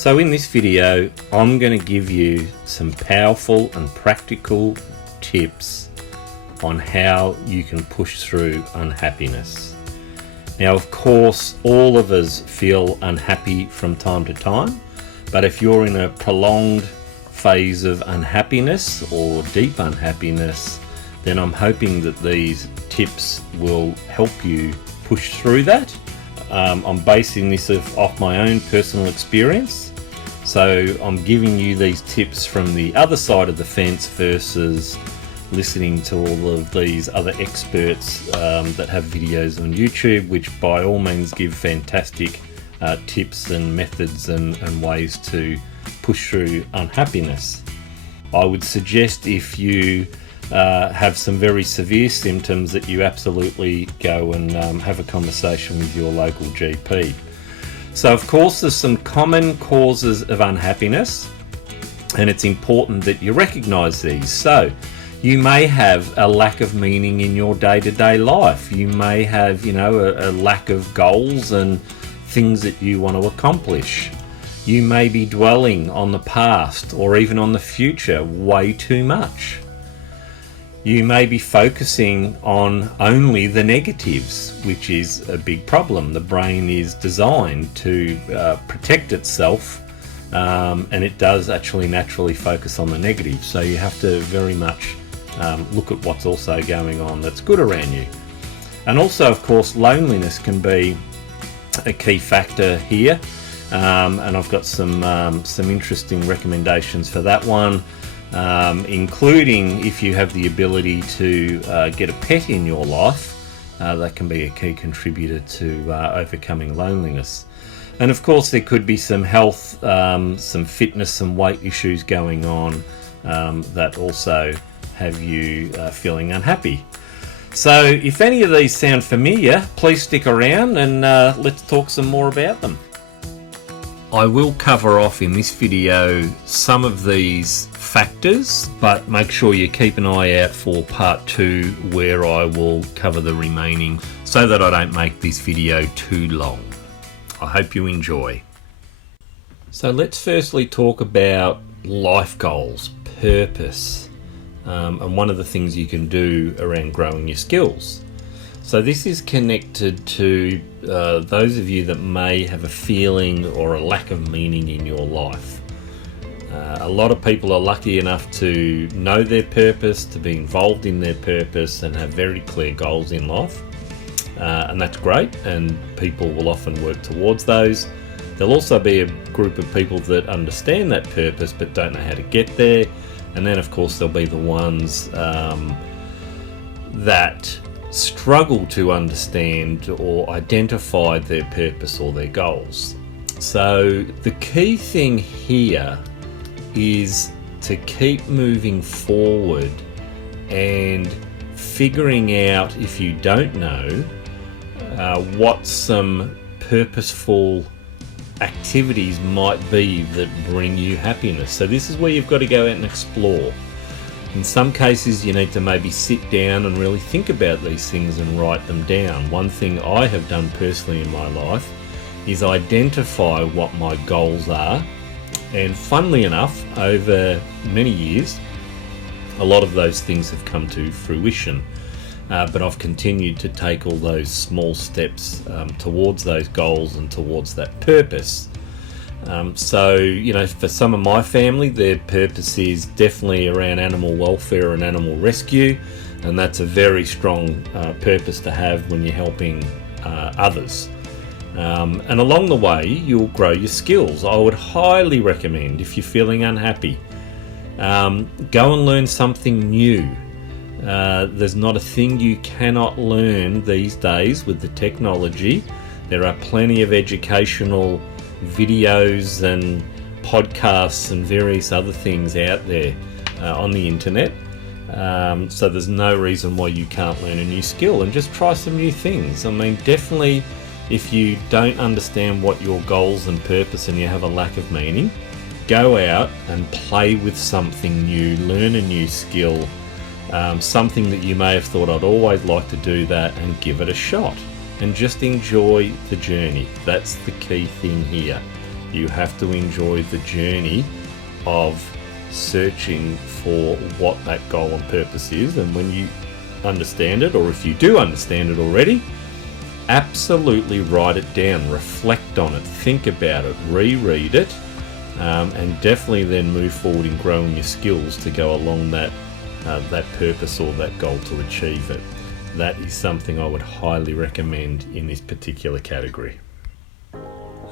So in this video, I'm going to give you some powerful and practical tips on how you can push through unhappiness. Now, of course, all of us feel unhappy from time to time, but if you're in a prolonged phase of unhappiness or deep unhappiness, then I'm hoping that these tips will help you push through that. I'm basing this off my own personal experience, so I'm giving you these tips from the other side of the fence versus listening to all of these other experts that have videos on YouTube, which by all means give fantastic tips and methods and ways to push through unhappiness. I would suggest if you have some very severe symptoms that you absolutely go and have a conversation with your local GP. So of course there's some common causes of unhappiness, and it's important that you recognize these. So you may have a lack of meaning in your day-to-day life. You may have, a lack of goals and things that you want to accomplish. You may be dwelling on the past or even on the future way too much. You may be focusing on only the negatives, which is a big problem. The brain is designed to protect itself, and it does actually naturally focus on the negative. So you have to very much look at what's also going on that's good around you. And also, of course, loneliness can be a key factor here, and I've got some interesting recommendations for that one. Including if you have the ability to get a pet in your life, that can be a key contributor to overcoming loneliness. And of course there could be some health, some fitness, some weight issues going on that also have you feeling unhappy. So if any of these sound familiar, please stick around and let's talk some more about them. I will cover off in this video some of these factors, but make sure you keep an eye out for part 2 where I will cover the remaining so that I don't make this video too long. I hope you enjoy. So let's firstly talk about life goals, purpose, and one of the things you can do around growing your skills. So this is connected to those of you that may have a feeling or a lack of meaning in your life. A lot of people are lucky enough to know their purpose, to be involved in their purpose and have very clear goals in life. And that's great, and people will often work towards those. There'll also be a group of people that understand that purpose but don't know how to get there. And then of course there'll be the ones that struggle to understand or identify their purpose or their goals. So the key thing here is to keep moving forward and figuring out, if you don't know, what some purposeful activities might be that bring you happiness. So this is where you've got to go out and explore. In some cases you need to maybe sit down and really think about these things and write them down. One thing I have done personally in my life is identify what my goals are, and funnily enough, over many years a lot of those things have come to fruition, but I've continued to take all those small steps towards those goals and towards that purpose. So, for some of my family, their purpose is definitely around animal welfare and animal rescue, and that's a very strong purpose to have when you're helping others. And along the way, you'll grow your skills. I would highly recommend, if you're feeling unhappy, go and learn something new. There's not a thing you cannot learn these days with the technology. There are plenty of educational videos and podcasts and various other things out there on the internet. So there's no reason why you can't learn a new skill and just try some new things. I mean, definitely if you don't understand what your goals and purpose and you have a lack of meaning, go out and play with something new, learn a new skill, something that you may have thought, I'd always like to do that, and give it a shot and just enjoy the journey. That's the key thing here. You have to enjoy the journey of searching for what that goal and purpose is. And when you understand it, or if you do understand it already, absolutely write it down, reflect on it, think about it, reread it, and definitely then move forward in growing your skills to go along that purpose or that goal to achieve it. That is something I would highly recommend in this particular category.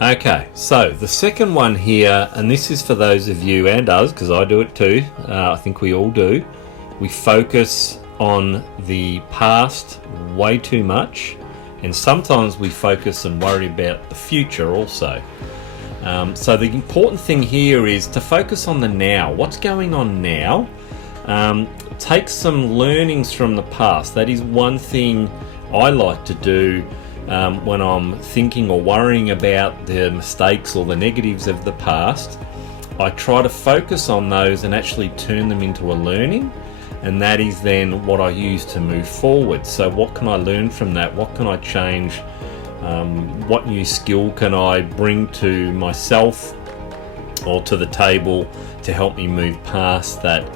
Okay, so the second one here, and this is for those of you and us, because I do it too, I think we all do, we focus on the past way too much, and sometimes we focus and worry about the future also. So the important thing here is to focus on the now. What's going on now? Take some learnings from the past. That is one thing I like to do when I'm thinking or worrying about the mistakes or the negatives of the past. I try to focus on those and actually turn them into a learning, and that is then what I use to move forward. So what can I learn from that? What can I change? What new skill can I bring to myself or to the table to help me move past that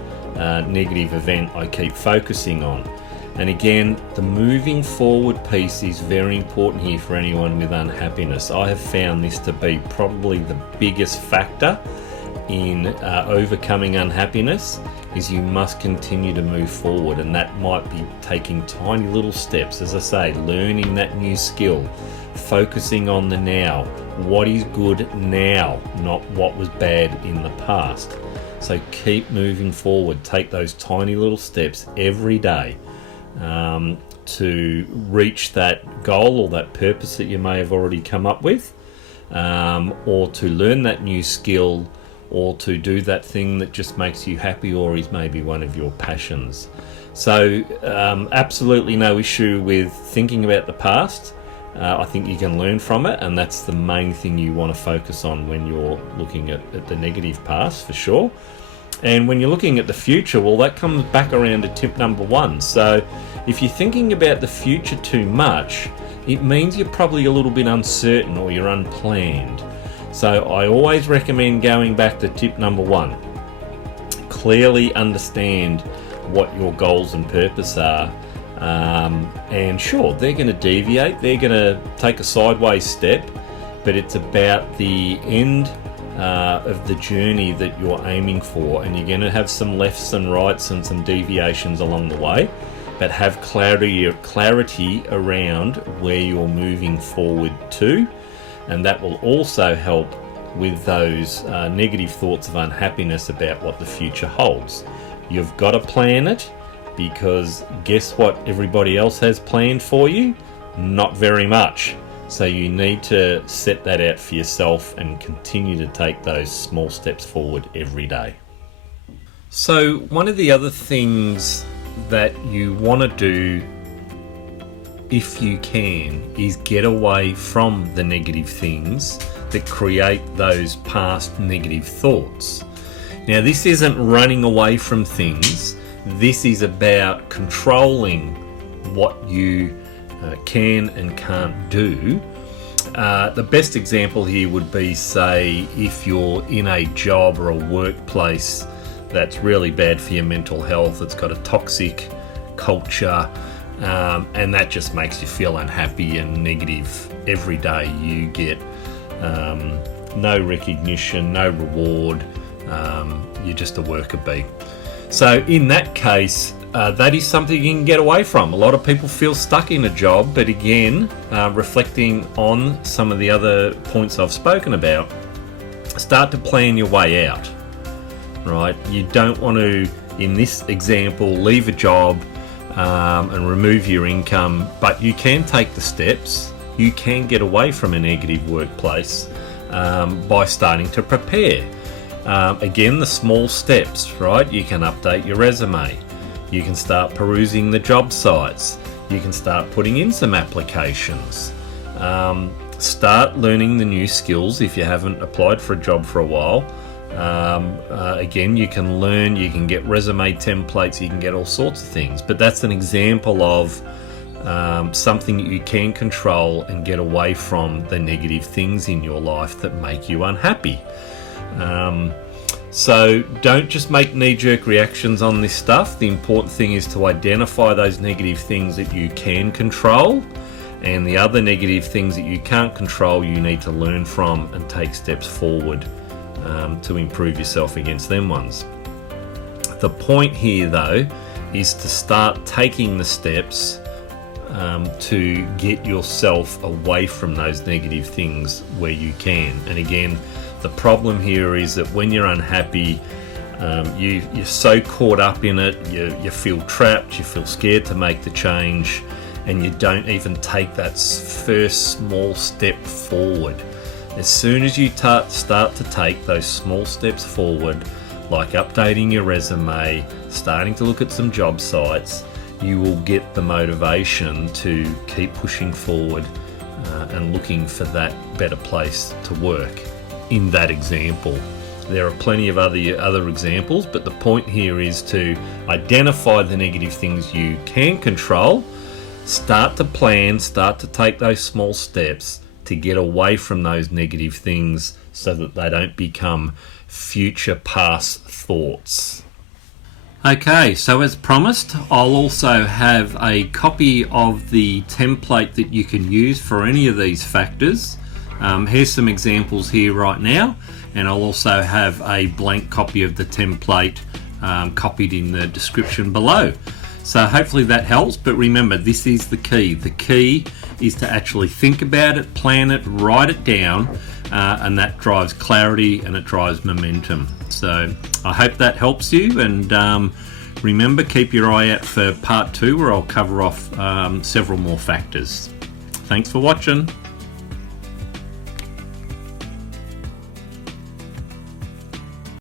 negative event I keep focusing on? And again, the moving forward piece is very important here for anyone with unhappiness. I have found this to be probably the biggest factor in overcoming unhappiness, is you must continue to move forward, and that might be taking tiny little steps, as I say, learning that new skill, focusing on the now, what is good now, not what was bad in the past. So keep moving forward, take those tiny little steps every day to reach that goal or that purpose that you may have already come up with, or to learn that new skill, or to do that thing that just makes you happy or is maybe one of your passions. So absolutely no issue with thinking about the past. I think you can learn from it, and that's the main thing you want to focus on when you're looking at the negative past, for sure. And when you're looking at the future, well, that comes back around to tip number 1. So if you're thinking about the future too much, it means you're probably a little bit uncertain or you're unplanned. So I always recommend going back to tip number 1. Clearly understand what your goals and purpose are. And sure, they're going to deviate, they're going to take a sideways step, but it's about the end of the journey that you're aiming for, and you're going to have some lefts and rights and some deviations along the way, but have clarity around where you're moving forward to, and that will also help with those negative thoughts of unhappiness about what the future holds. You've got to plan it, because guess what everybody else has planned for you? Not very much. So you need to set that out for yourself and continue to take those small steps forward every day. So one of the other things that you want to do, if you can, is get away from the negative things that create those past negative thoughts. Now, this isn't running away from things. This is about controlling what you can and can't do. The best example here would be, say, if you're in a job or a workplace that's really bad for your mental health, it's got a toxic culture, and that just makes you feel unhappy and negative every day. You get no recognition, no reward, you're just a worker bee. So in that case, that is something you can get away from. A lot of people feel stuck in a job, but again, reflecting on some of the other points I've spoken about, start to plan your way out, right? You don't want to, in this example, leave a job and remove your income, but you can take the steps. You can get away from a negative workplace by starting to prepare. Again, the small steps, right? You can update your resume. You can start perusing the job sites. You can start putting in some applications. Start learning the new skills if you haven't applied for a job for a while. Again, you can learn, you can get resume templates, you can get all sorts of things. But that's an example of something that you can control, and get away from the negative things in your life that make you unhappy. So don't just make knee-jerk reactions on this stuff. The important thing is to identify those negative things that you can control, and the other negative things that you can't control, you need to learn from and take steps forward to improve yourself against them ones. The point here, though, is to start taking the steps to get yourself away from those negative things where you can. And again, the problem here is that when you're unhappy, you're so caught up in it, you feel trapped, you feel scared to make the change, and you don't even take that first small step forward. As soon as you start to take those small steps forward, like updating your resume, starting to look at some job sites, you will get the motivation to keep pushing forward and looking for that better place to work. In that example, there are plenty of other examples, but the point here is to identify the negative things you can control, start to plan, start to take those small steps to get away from those negative things so that they don't become future past thoughts. Okay, so as promised, I'll also have a copy of the template that you can use for any of these factors. Here's some examples here right now, and I'll also have a blank copy of the template copied in the description below. So hopefully that helps, but remember, this is the key. The key is to actually think about it, plan it, write it down, and that drives clarity and it drives momentum. So I hope that helps you, and remember, keep your eye out for part 2 where I'll cover off several more factors. Thanks for watching.